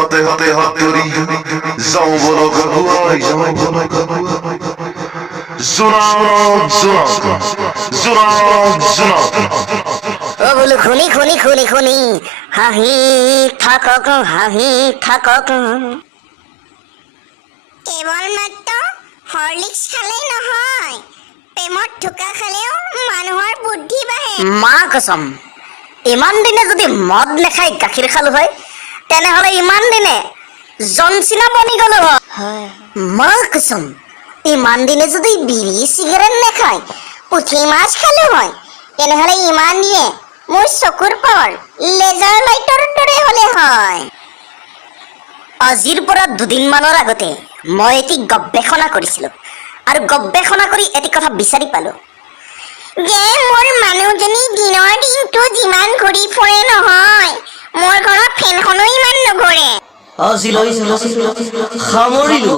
হাতে হাতে হাত ধরি যাও বলো গগুয়াই যাও বলো গগুয়াই জোনাক জোনাক জোনাক জোনাক ও বলো খুনি খুনি খুনি খুনি হাহি থাকক হাহি থাকক। কেৱলমাত্ৰ হৰলিক্স খালেই নহয়, প্ৰেমত ঢোকা খালেও মানুহৰ বুদ্ধি বাঢ়ে। মা কসম, ইমান দিনে যদি মদ নেখাই গাখীৰ খালো হয় তেনেহলে ইমান দিনে জনচিনা বনি গলো হয়। মা কসম, ইমান দিনে যদি বিড়ি চিগাৰেট নেখাই পুঠি মাছ খালো হয় তেনেহলে ইমান দিনে মোৰ চকুৰ পাৱাৰ লেজাৰ লাইটৰ দৰে হলে হয়। আজিৰ পৰা দুদিনমানৰ আগতে মই এটি গৱেষণা কৰিছিলো আৰু গৱেষণা কৰি এটি কথা বিচাৰি পালো যে মোৰ মানুহজনী দিনৰ দিনটো যিমান ঘূৰি ফুৰে নহয়, মোৰ ঘৰত ফেনখনো ইমান নুঘূৰে। আজিলৈ সামৰিলো।